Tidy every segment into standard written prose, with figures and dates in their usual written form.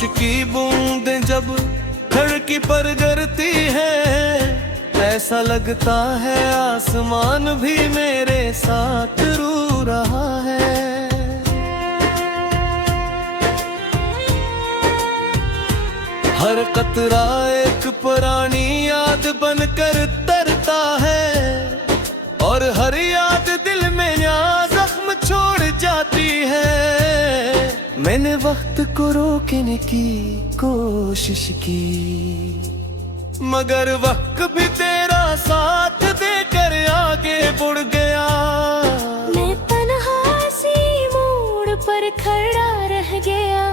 बारिश की बूंदें जब खिड़की पर गिरती है, ऐसा लगता है आसमान भी मेरे साथ रो रहा है। हर कतरा एक पुरानी याद बनकर तरता है, और हर याद दिल में नया जख्म छोड़ जाती है। मैंने वक्त को रोकने की कोशिश की, मगर वक्त भी तेरा साथ देकर आगे बढ़ गया। मैं तन्हा सी मोड़ पर खड़ा रह गया,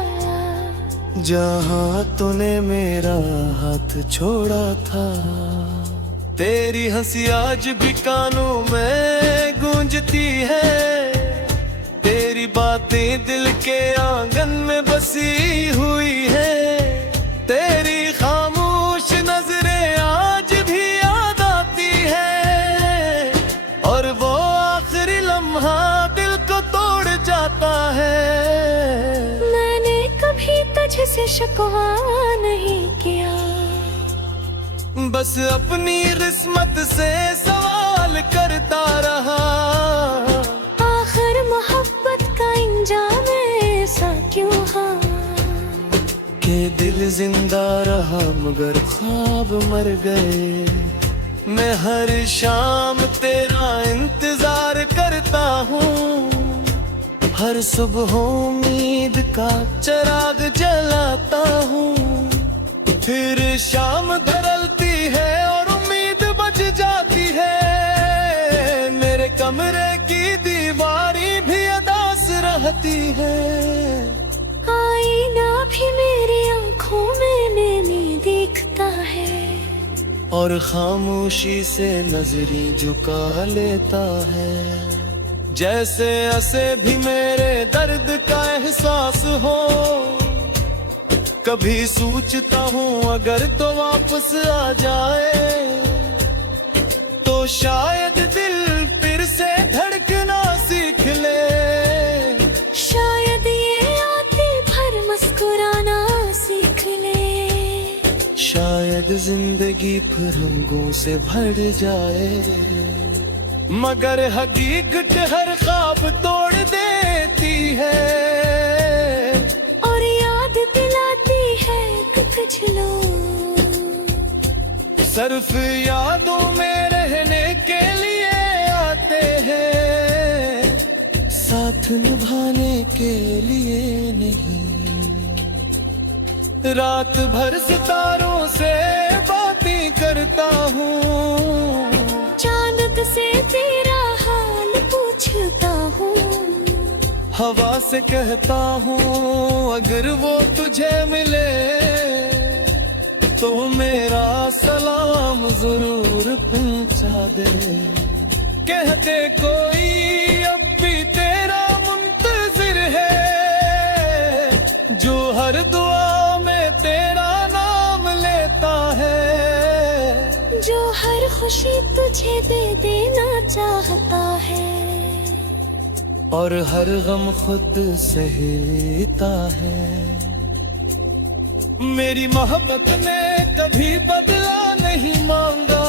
जहाँ तूने मेरा हाथ छोड़ा था। तेरी हंसी आज भी कानों में गूंजती है, तेरी बातें दिल के आंगन में बसी हुई है। तेरी खामोश नजरें आज भी याद आती है, और वो आखिरी लम्हा दिल को तोड़ जाता है। मैंने कभी तुझसे शिकवा नहीं किया, बस अपनी किस्मत से सवाल करता रहा। आखिर मोहब्बत का इंजाम ऐसा क्यों है कि दिल जिंदा रहा मगर ख्वाब मर गए। मैं हर शाम तेरा इंतजार करता हूँ, हर सुबह उम्मीद का चिराग जलाता हूँ। फिर शाम ढलती है और उम्मीद बच जाती है। मेरे कमरे की दीवारी भी अदास रहती है, आईना भी मेरी आंखों में नहीं दिखता है, और खामोशी से नजरें झुका लेता है। जैसे ऐसे भी मेरे दर्द का एहसास हो, कभी सोचता हूँ अगर तो वापस आ जाए, तो शायद दिल फिर से धड़कना सीख ले। शायद ये आते भर मुस्कुराना सीख ले, शायद जिंदगी फिर रंगों से भर जाए। मगर हकीकत हर ख्वाब तोड़ देती है, और याद दिलाती है कि कुछ लोग सिर्फ यादों में रहने के लिए आते हैं, साथ निभाने के लिए नहीं। रात भर सितारों से बातें करता हूँ, चांद से तेरा हाल पूछता हूँ। हवा से कहता हूँ अगर वो तुझे मिले, तो मेरा सलाम जरूर पहुंचा दे। कहते कोई अब भी तेरा मुंतजिर है, जो हर दुआ में तेरा नाम लेता है, जो हर खुशी तुझे दे देना चाहता है, और हर गम खुद सहता है। मेरी मोहब्बत ने कभी बदला नहीं मांगा,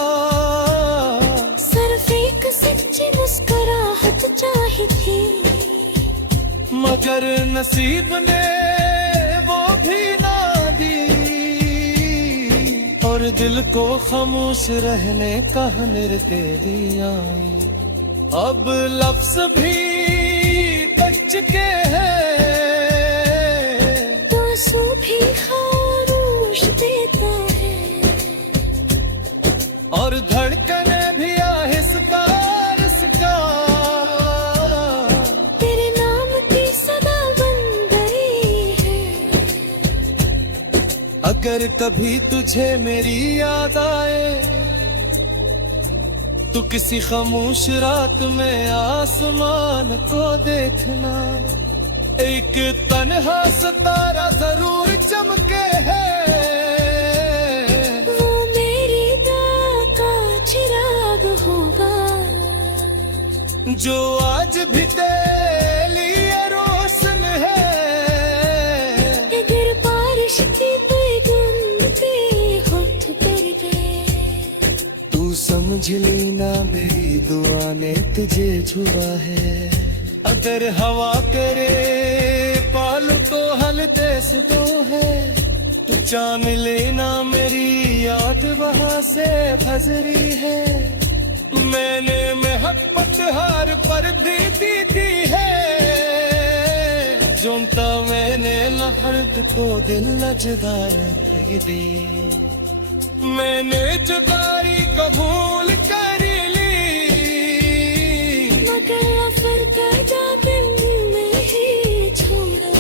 सिर्फ एक सच्ची मुस्कुराहट चाहिए थी, मगर नसीब ने वो भी ना दी। और दिल को खामोश रहने का निर्दे दिया, अब लफ्ज भी कच के हैं, तो आंसू भी खामोश देता है, और धड़कने भी आहिस्ता आहिस्ता तेरे नाम की सदा बन गई है। अगर कभी तुझे मेरी याद आए, तो किसी खामोश रात में आसमान को देखना, एक तन्हा सितारा जरूर चमके है, वो मेरी दुआ का चिराग होगा, जो आज भी तेरे लिए रोशन है। अगर बारिश समझ ली ना मेरी दुआ ने तुझे छुआ है। अगर हवा करे पालू तो हलते से तो है, तू चांद लेना मेरी याद वहाँ से भजरी है। मैंने महब्बत हार पर दी थी है, जुनता मैंने लहरत को दिल लजदा नहीं दी। मैंने जुदाई कबूल कर ली, मगर फिर कदा दिल नहीं छोड़ा।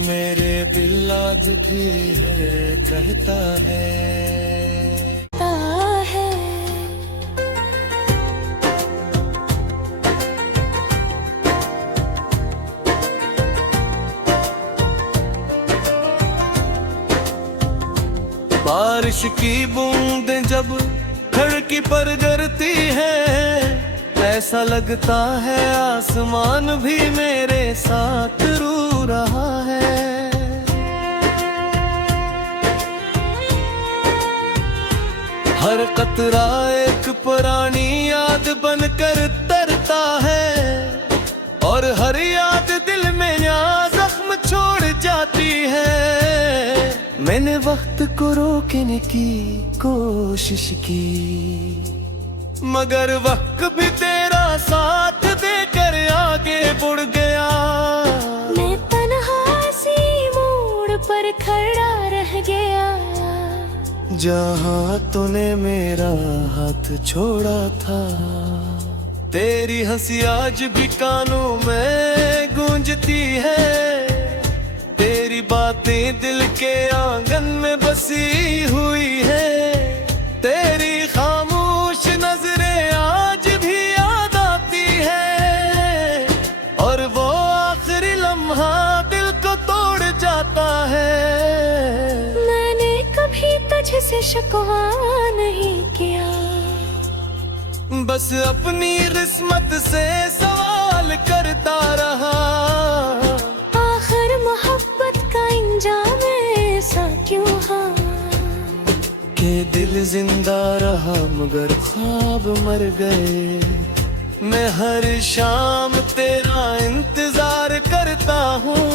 मेरे दिल आज भी है कहता है। बारिश की बूंदें जब खिड़की पर गिरती है, ऐसा लगता है आसमान भी मेरे साथ रो रहा है। हर कतरा एक पुरानी याद बनकर तरता है, और हर याद दिल में यहाँ जख्म छोड़ जाती है। मैंने वक्त को रोकने की कोशिश की, मगर वक्त भी तेरा साथ देकर आगे बढ़ गया। मैं तन्हा सी मोड़ पर खड़ा रह गया, जहाँ तूने मेरा हाथ छोड़ा था। तेरी हंसी आज भी कानों में गूंजती है, तेरी बातें दिल के आंगन में बसी हुई है। तेरी खामोश नजरें आज भी याद आती है, और वो आखिरी लम्हा दिल को तोड़ जाता है। मैंने कभी तुझसे शिकवा नहीं किया, बस अपनी किस्मत से सवाल करता रहा। आखिर मोहब्बत का इंजाम ऐसा क्यों हाँ, के दिल जिंदा रहा मगर ख्वाब मर गए। मैं हर शाम तेरा इंतजार करता हूँ,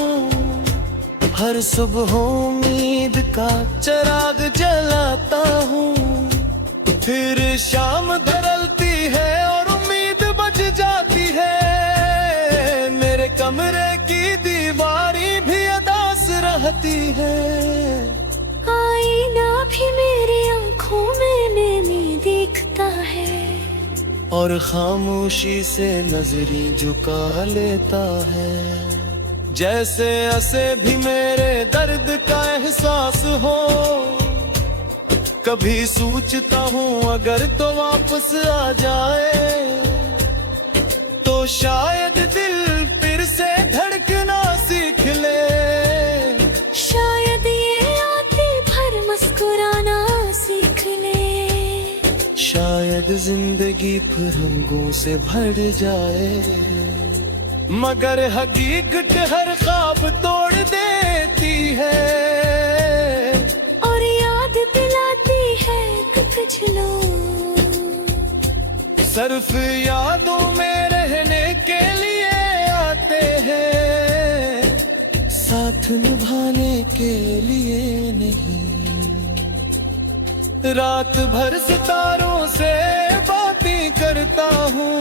हर सुबह उम्मीद का चिराग जलाता हूँ। फिर शाम ढलती है और उम्मीद बच जाती है। मेरे कमरे की दीवारी भी अदास रहती है, आईना भी मेरी आंखों में नैनी दिखता है, और खामोशी से नजरी झुका लेता है। जैसे ऐसे भी मेरे दर्द का एहसास हो, कभी सोचता हूँ अगर तो वापस आ जाए, तो शायद दिल फिर से धड़कना सीख ले। शायद ये आते भर मुस्कुराना सीख ले, शायद जिंदगी फिर रंगों से भर जाए, मगर हकीकत हर ख्वाब तोड़ देती है, और याद दिलाती है कि कुछ लोग सिर्फ यादों में रहने के लिए आते हैं, साथ निभाने के लिए नहीं। रात भर सितारों से बातें करता हूँ,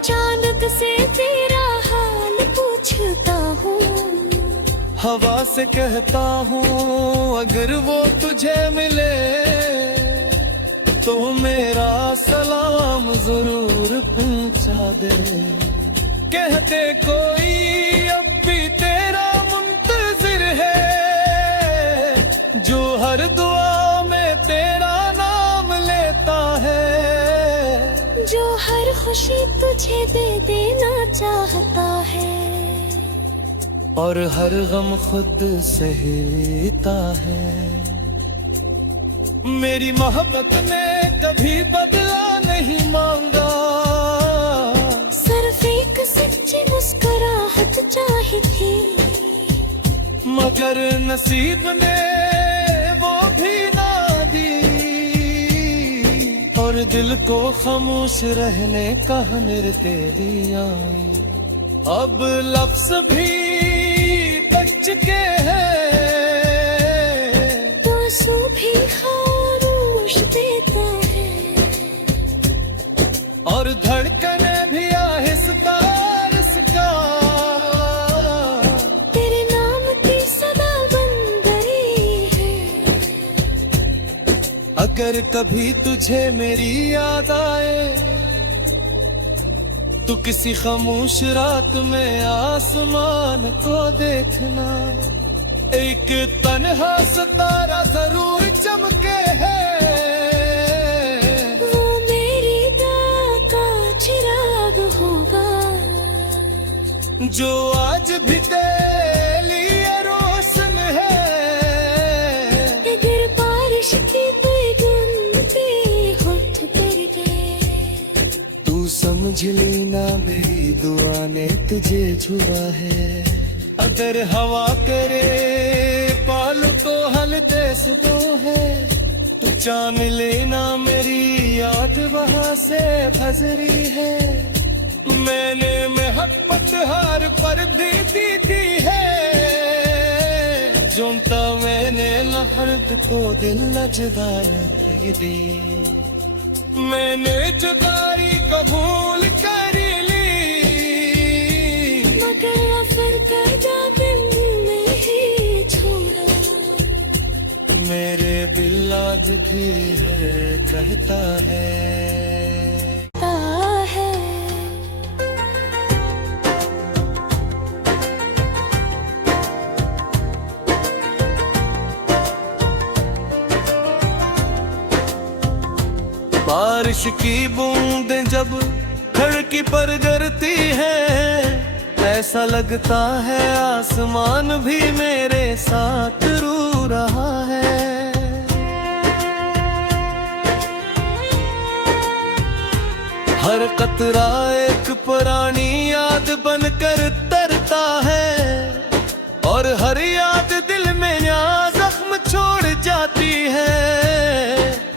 चांद से तेरा हाल पूछता हूँ, हवा से कहता हूँ अगर वो तुझे मिले तो मेरा सलाम जरूर पहुँचा दे। कहते कोई अब भी तेरा मुंतजिर है, जो हर दुआ में तेरा नाम लेता है, जो हर खुशी तुझे दे देना चाहता है, और हर गम खुद सहता है। मेरी मोहब्बत ने कभी बदला नहीं मांगा, सिर्फ एक सच्ची मुस्कुराहट चाहिए थी, मगर नसीब ने वो भी ना दी। और दिल को खामोश रहने का नृत्य लिया। अब लफ्ज भी कच के हैं, तो आंसू भी खामोश देता है, और धड़कने भी आहिस्ता आहिस्ता तेरे नाम की सदा बन गई है। अगर कभी तुझे मेरी याद आए तो किसी खामोश रात में आसमान को देखना, एक तन्हा सितारा जरूर चमके है। वो मेरी दां का चिराग होगा, जो आज भी तेरे लिए रोशन है। अगर बारिश की कोई बूंदे होठ पर गए, तू समझ लेना मेरी दुआ ने तुझे छुआ है। अगर हवा करे पाल तो हलते से तो है, तू जान लेना मेरी याद वहां से भजरी है। मैंने महब्बत हार पर दी थी है, जोनता मैंने लहरत को दिल लजदान दे दी। मैंने जुदाई कबूल कर ली, मगर फिर कदा दिल नहीं छोड़ा। मेरे दिल आज धीर कहता है। ता है बारिश की बूंदें जब खिड़की पर गिरती है, ऐसा लगता है आसमान भी मेरे साथ रो रहा है। हर कतरा एक पुरानी याद बनकर तरता है, और हर याद दिल में नया जख्म छोड़ जाती है।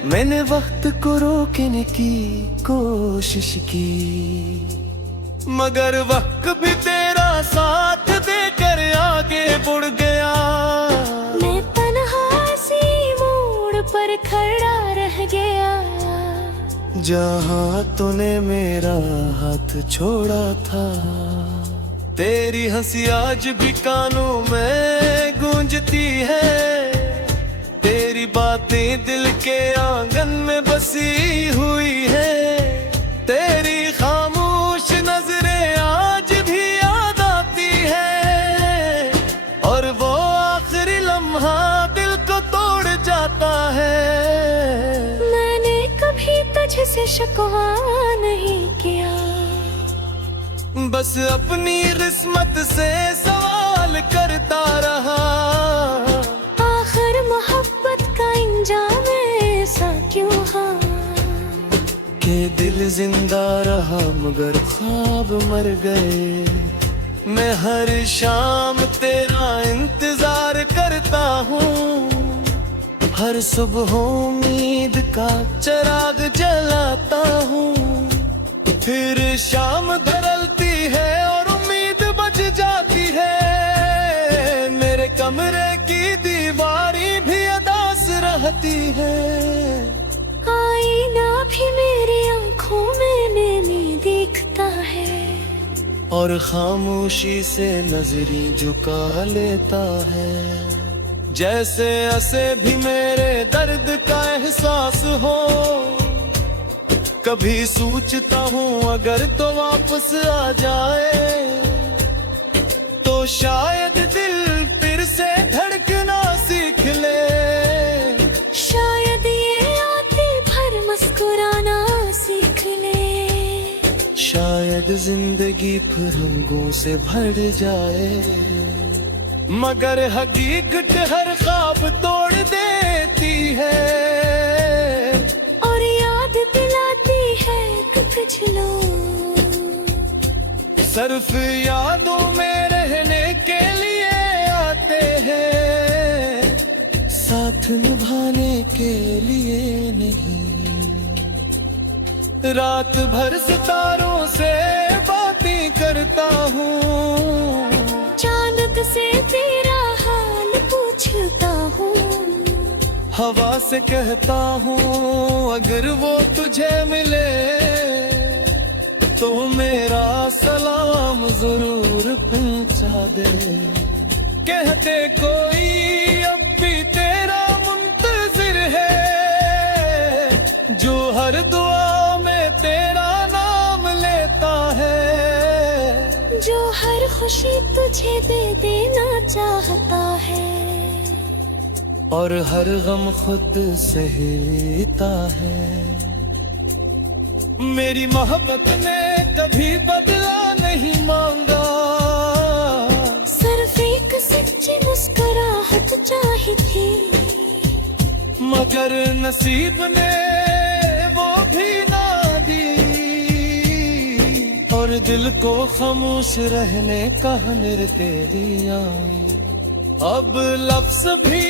मैंने वक्त को रोकने की कोशिश की, मगर वक्त भी तेरा साथ देकर आगे बढ़ गया। मैं तन्हा सी मोड़ पर खड़ा रह गया, जहाँ तूने मेरा हाथ छोड़ा था। तेरी हंसी आज भी कानों में गूंजती है, तेरी बातें दिल के आंगन में बसी हुई है। तेरी खामोश नजरें आज भी याद आती है, और वो आखिरी लम्हा दिल को तोड़ जाता है। मैंने कभी तुझसे शिकवा नहीं किया, बस अपनी किस्मत से सवाल करता रहा। आखिर मोहब्बत का इंजाम ऐसा क्यों हाँ, के दिल जिंदा रहा मगर ख्वाब मर गए। मैं हर शाम तेरा इंतजार करता हूँ, हर सुबह उम्मीद का चिराग जलाता हूँ। फिर शाम ढलती है और उम्मीद बच जाती है। मेरे कमरे की दीवारी भी अदास रहती है, आईना भी मेरी आंखों में नहीं दिखता है, और खामोशी से नजरी झुका लेता है। जैसे ऐसे भी मेरे दर्द का एहसास हो, कभी सोचता हूँ अगर तो वापस आ जाए, तो शायद दिल फिर से धड़कना सीख ले। शायद ये आते भर मुस्कुराना सीख ले, शायद जिंदगी फिर रंगों से भर जाए, मगर हकीकत हर ख्वाब तोड़ देती है, और याद दिलाती है कि कुछ लोग सिर्फ यादों में रहने के लिए आते हैं, साथ निभाने के लिए नहीं। रात भर सितारों से बातें करता हूँ, चांद से तेरा हाल पूछता हूँ, हवा से कहता हूँ अगर वो तुझे मिले तो मेरा सलाम जरूर पहुंचा दे। कहते कोई अब भी तेरा मुंतजिर है, जो हर दुआ में तेरा नाम लेता है, जो हर खुशी तुझे दे देना चाहता है, और हर गम खुद से ही लेता है। मेरी मोहब्बत ने कभी बदला नहीं मांगा, सिर्फ एक सच्ची मुस्कुराहट चाहिए थी, मगर नसीब ने वो भी ना दी, और दिल को खामोश रहने का निर्देश दिया। अब लफ्ज भी